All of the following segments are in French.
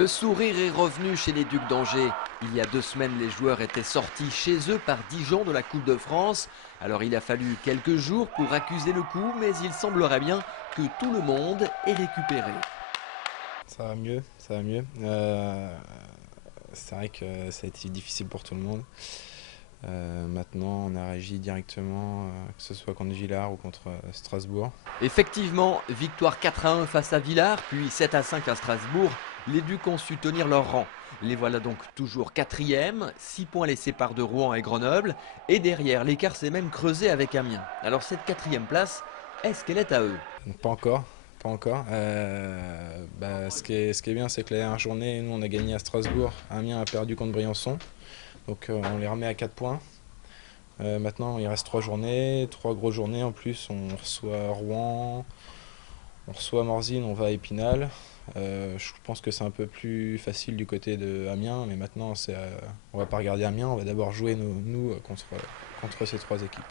Le sourire est revenu chez les Ducs d'Angers. Il y a 2 semaines, les joueurs étaient sortis chez eux par Dijon de la Coupe de France. Alors il a fallu quelques jours pour accuser le coup, mais il semblerait bien que tout le monde est récupéré. Ça va mieux, ça va mieux. C'est vrai que ça a été difficile pour tout le monde. Maintenant, on a réagi directement, que ce soit contre Villars ou contre Strasbourg. Effectivement, victoire 4-1 face à Villars, puis 7-5 à Strasbourg. Les Ducs ont su tenir leur rang. Les voilà donc toujours 4e, 6 points les séparent de Rouen et Grenoble. Et derrière, l'écart s'est même creusé avec Amiens. Alors cette 4e place, est-ce qu'elle est à eux? Pas encore. Pas encore. Ce qui est bien, c'est que la dernière journée, nous on a gagné à Strasbourg. Amiens a perdu contre Briançon. Donc on les remet à 4 points. Maintenant, il reste 3 journées, 3 grosses journées. En plus, on reçoit Rouen, on reçoit Morzine, on va à Épinal. Je pense que c'est un peu plus facile du côté de Amiens, mais maintenant, on va pas regarder Amiens, on va d'abord jouer nous contre ces 3 équipes.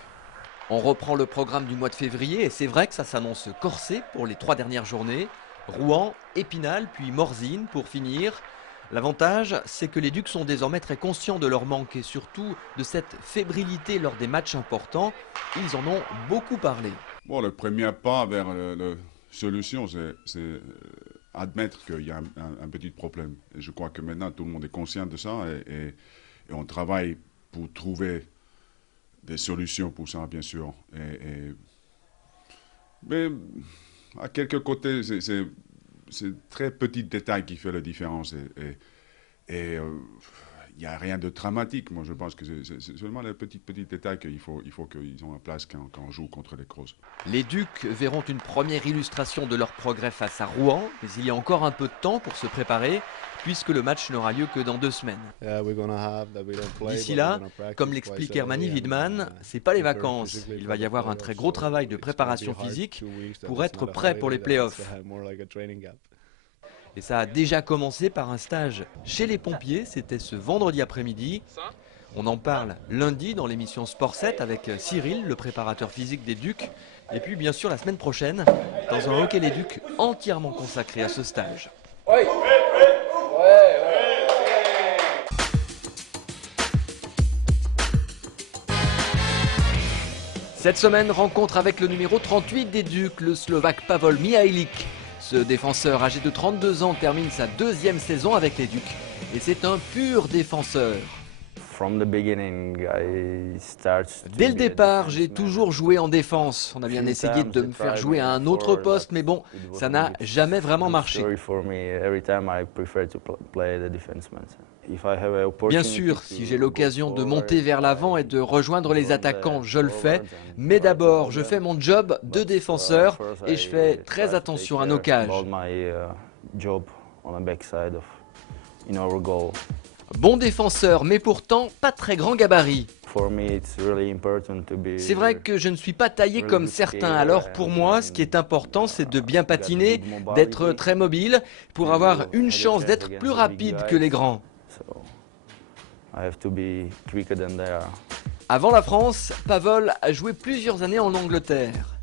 On reprend le programme du mois de février et c'est vrai que ça s'annonce corsé pour les 3 dernières journées. Rouen, Épinal, puis Morzine pour finir. L'avantage, c'est que les Ducs sont désormais très conscients de leur manque et surtout de cette fébrilité lors des matchs importants. Ils en ont beaucoup parlé. Bon, le premier pas vers la solution, c'est admettre qu'il y a un petit problème. Et je crois que maintenant, tout le monde est conscient de ça et on travaille pour trouver des solutions pour ça, bien sûr. Mais à quelques côtés, c'est très petit détail qui fait la différence. Il n'y a rien de dramatique. Moi, je pense que c'est seulement les petits détails qu'il faut qu'ils ont en place quand on joue contre les grosses. Les Ducs verront une première illustration de leur progrès face à Rouen, mais il y a encore un peu de temps pour se préparer, puisque le match n'aura lieu que dans 2 semaines. D'ici là, comme l'explique Hermanni Wiedmann, c'est pas les vacances. Il va y avoir un très gros travail de préparation physique pour être prêt pour les playoffs. Et ça a déjà commencé par un stage chez les pompiers, c'était ce vendredi après-midi. On en parle lundi dans l'émission Sport 7 avec Cyril, le préparateur physique des Ducs. Et puis bien sûr la semaine prochaine, dans un Hockey les Ducs entièrement consacré à ce stage. Cette semaine, rencontre avec le numéro 38 des Ducs, le Slovaque Pavol Mihajlik. Ce défenseur âgé de 32 ans termine sa 2e saison avec les Ducs. Et c'est un pur défenseur. Dès le départ, j'ai toujours joué en défense. On a bien essayé de me faire jouer à un autre poste, mais bon, ça n'a jamais vraiment marché. Bien sûr, si j'ai l'occasion de monter vers l'avant et de rejoindre les attaquants, je le fais. Mais d'abord, je fais mon job de défenseur et je fais très attention à nos cages. Bon défenseur, mais pourtant pas très grand gabarit. C'est vrai que je ne suis pas taillé comme certains, alors pour moi, ce qui est important, c'est de bien patiner, d'être très mobile, pour avoir une chance d'être plus rapide que les grands. Avant la France, Pavol a joué plusieurs années en Angleterre.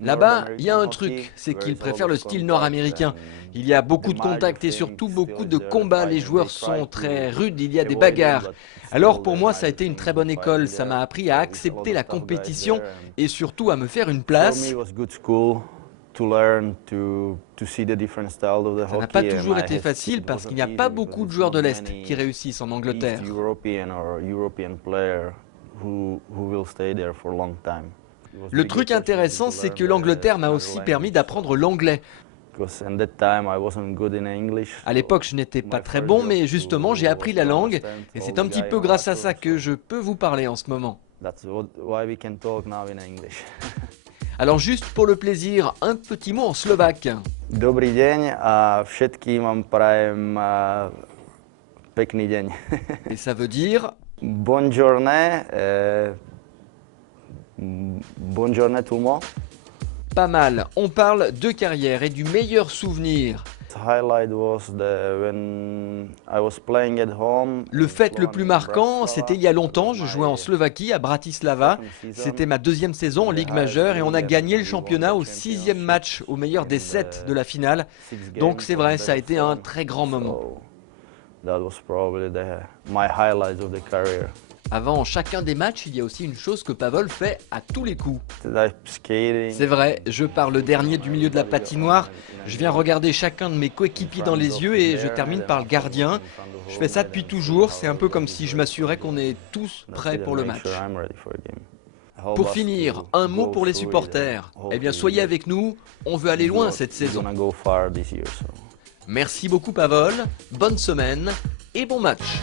Là-bas, il y a un truc, c'est qu'ils préfèrent le style nord-américain. Il y a beaucoup de contacts et surtout beaucoup de combats. Les joueurs sont très rudes, il y a des bagarres. Alors pour moi, ça a été une très bonne école. Ça m'a appris à accepter la compétition et surtout à me faire une place. Ça n'a pas toujours été facile parce qu'il n'y a pas beaucoup de joueurs de l'Est qui réussissent en Angleterre. Le truc intéressant, c'est que l'Angleterre m'a aussi permis d'apprendre l'anglais. À l'époque, je n'étais pas très bon, mais justement, j'ai appris la langue et c'est un petit peu grâce à ça que je peux vous parler en ce moment. Alors juste pour le plaisir, un petit mot en slovaque. Dobrý deň a všetkým vám prajem pekný deň. Et ça veut dire Buongiorno, buongiorno tout le monde. pas mal. On parle de carrière et du meilleur souvenir. Le fait le plus marquant, c'était il y a longtemps, je jouais en Slovaquie, à Bratislava. C'était ma deuxième saison en Ligue majeure et on a gagné le championnat au 6e match, au meilleur des 7 de la finale. Donc c'est vrai, ça a été un très grand moment. Avant chacun des matchs, il y a aussi une chose que Pavol fait à tous les coups. C'est vrai, je pars le dernier du milieu de la patinoire, je viens regarder chacun de mes coéquipiers dans les yeux et je termine par le gardien. Je fais ça depuis toujours, c'est un peu comme si je m'assurais qu'on est tous prêts pour le match. Pour finir, un mot pour les supporters. Eh bien, soyez avec nous, on veut aller loin cette saison. Merci beaucoup Pavol, bonne semaine et bon match.